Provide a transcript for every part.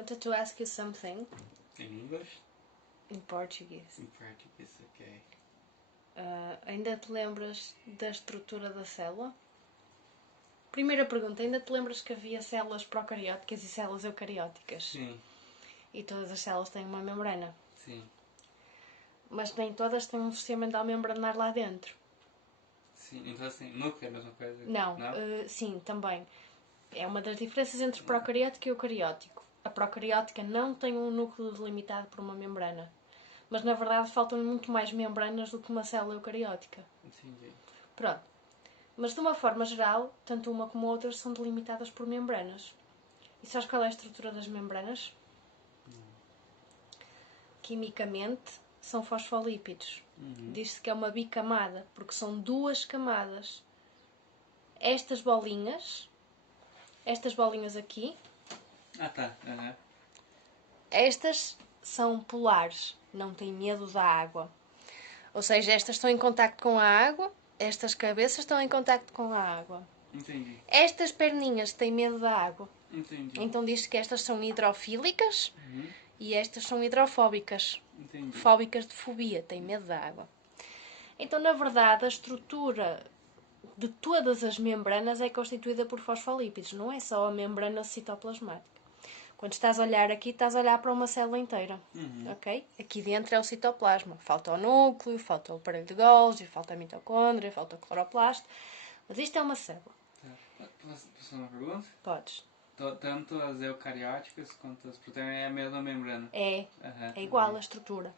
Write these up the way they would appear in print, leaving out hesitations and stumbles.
wanted to ask you something. In English? In Portuguese. In Portuguese, ok. Ainda te lembras da estrutura da célula? Primeira pergunta, ainda te lembras que havia células procarióticas e células eucarióticas? Sim. E todas as células têm uma membrana? Sim. Mas nem todas têm um sistema endal membranar lá dentro. Sim, então assim, núcleo é a mesma coisa? Não? Sim, também. É uma das diferenças entre procariótico e eucariótico. A procariótica não tem um núcleo delimitado por uma membrana. Mas na verdade faltam muito mais membranas do que uma célula eucariótica. Entendi. Pronto. Mas de uma forma geral, tanto uma como outra são delimitadas por membranas. E sabes qual é a estrutura das membranas? Quimicamente, são fosfolípidos. Diz-se que é uma bicamada, porque são duas camadas. Estas bolinhas aqui, Tá. estas são polares, não têm medo da água. Ou seja, estas estão em contacto com a água, estas cabeças estão em contacto com a água. Entendi. Estas perninhas têm medo da água. Entendi. Então diz que estas são hidrofílicas e estas são hidrofóbicas. Entendi. Fóbicas de fobia, têm medo da água. Então, na verdade, a estrutura de todas as membranas é constituída por fosfolípidos, não é só a membrana citoplasmática. Quando estás a olhar aqui, estás a olhar para uma célula inteira. Ok? Aqui dentro é o citoplasma. Falta o núcleo, falta o aparelho de Golgi, falta a mitocôndria, falta o cloroplasto. Mas isto é uma célula. Posso fazer uma pergunta? Podes. Tanto as eucarióticas quanto as proteínas é a mesma membrana? É igual a estrutura.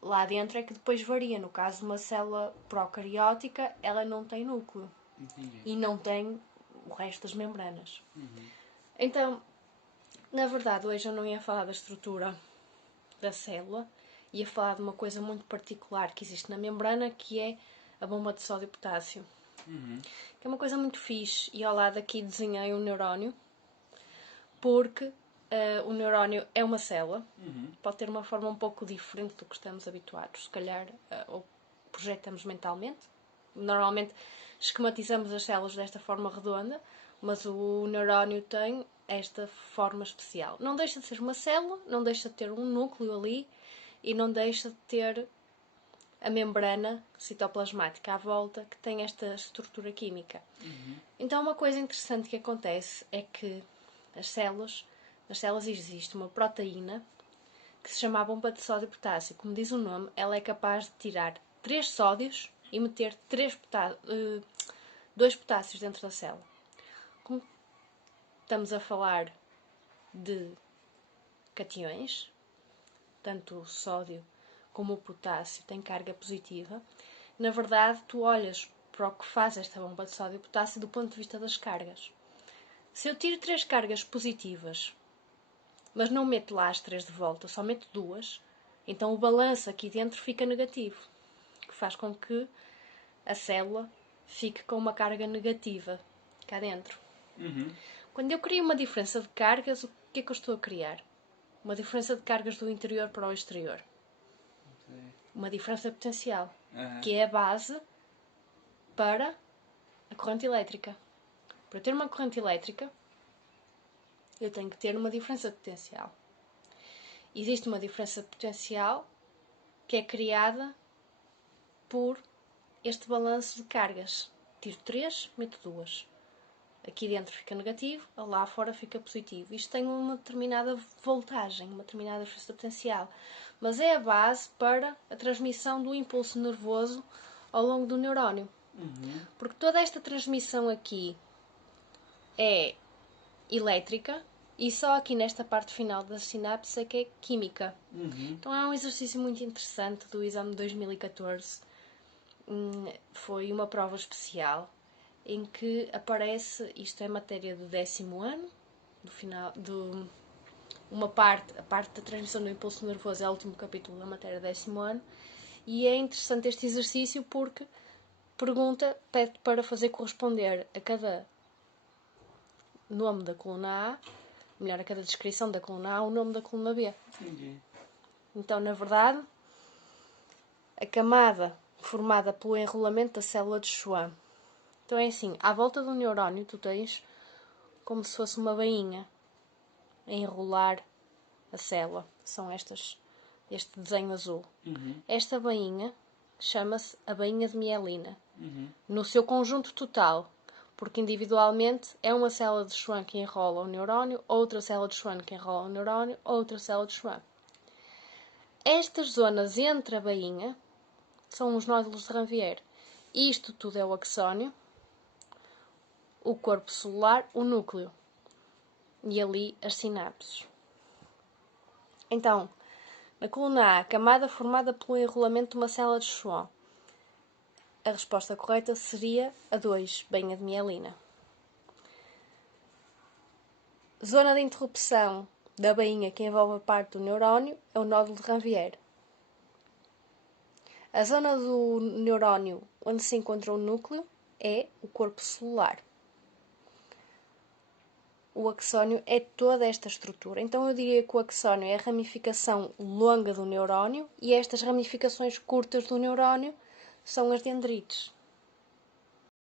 Lá dentro é que depois varia. No caso de uma célula procariótica, ela não tem núcleo. Entendi. E não tem o resto das membranas. Então, na verdade, hoje eu não ia falar da estrutura da célula. Ia falar de uma coisa muito particular que existe na membrana, que é a bomba de sódio e potássio. Que é uma coisa muito fixe. E ao lado aqui desenhei um neurónio. Porque o neurónio é uma célula. Pode ter uma forma um pouco diferente do que estamos habituados. Se calhar, ou projetamos mentalmente. Normalmente esquematizamos as células desta forma redonda, mas o neurónio tem esta forma especial. Não deixa de ser uma célula, não deixa de ter um núcleo ali e não deixa de ter a membrana citoplasmática à volta, que tem esta estrutura química. Então, uma coisa interessante que acontece é que nas células existe uma proteína que se chama a bomba de sódio e potássio. Como diz o nome, ela é capaz de tirar 3 sódios e meter 2 potássios dentro da célula. Como estamos a falar de cationhos, tanto o sódio como o potássio têm carga positiva, na verdade tu olhas para o que faz esta bomba de sódio e potássio do ponto de vista das cargas. Se eu tiro 3 cargas positivas, mas não meto lá as 3 de volta, só meto 2, então o balanço aqui dentro fica negativo, que faz com que a célula fique com uma carga negativa cá dentro. Quando eu crio uma diferença de cargas, o que é que eu estou a criar? Uma diferença de cargas do interior para o exterior. Uma diferença potencial, que é a base para a corrente elétrica. Para ter uma corrente elétrica, eu tenho que ter uma diferença potencial. Existe uma diferença potencial que é criada por este balanço de cargas. Tiro 3, meto 2. Aqui dentro fica negativo, lá fora fica positivo. Isto tem uma determinada voltagem, uma determinada diferença potencial. Mas é a base para a transmissão do impulso nervoso ao longo do neurónio. Porque toda esta transmissão aqui é elétrica e só aqui nesta parte final da sinapse é que é química. Então é um exercício muito interessante do exame de 2014. Foi uma prova especial em que aparece, isto é matéria do 10º ano, do final, a parte da transmissão do impulso nervoso é o último capítulo da matéria do 10º ano, e é interessante este exercício porque pede para fazer corresponder a cada nome da coluna A, melhor, a cada descrição da coluna A, o nome da coluna B. Entendi. Então, na verdade, a camada formada pelo enrolamento da célula de Schwann. Então é assim, à volta do neurónio tu tens como se fosse uma bainha. a enrolar a célula. São este desenho azul. Esta bainha chama-se a bainha de mielina. No seu conjunto total, porque individualmente é uma célula de Schwann que enrola o neurónio, outra célula de Schwann que enrola o neurónio, outra célula de Schwann. Estas zonas entre a bainha são os nódulos de Ranvier. Isto tudo é o axónio, o corpo celular, o núcleo. E ali as sinapses. Então, na coluna A, camada formada pelo enrolamento de uma célula de Schwann. A resposta correta seria a 2, bainha de mielina. Zona de interrupção da bainha que envolve a parte do neurónio é o nódulo de Ranvier. A zona do neurónio onde se encontra o núcleo é o corpo celular. O axónio é toda esta estrutura. Então eu diria que o axónio é a ramificação longa do neurónio e estas ramificações curtas do neurónio são as dendrites.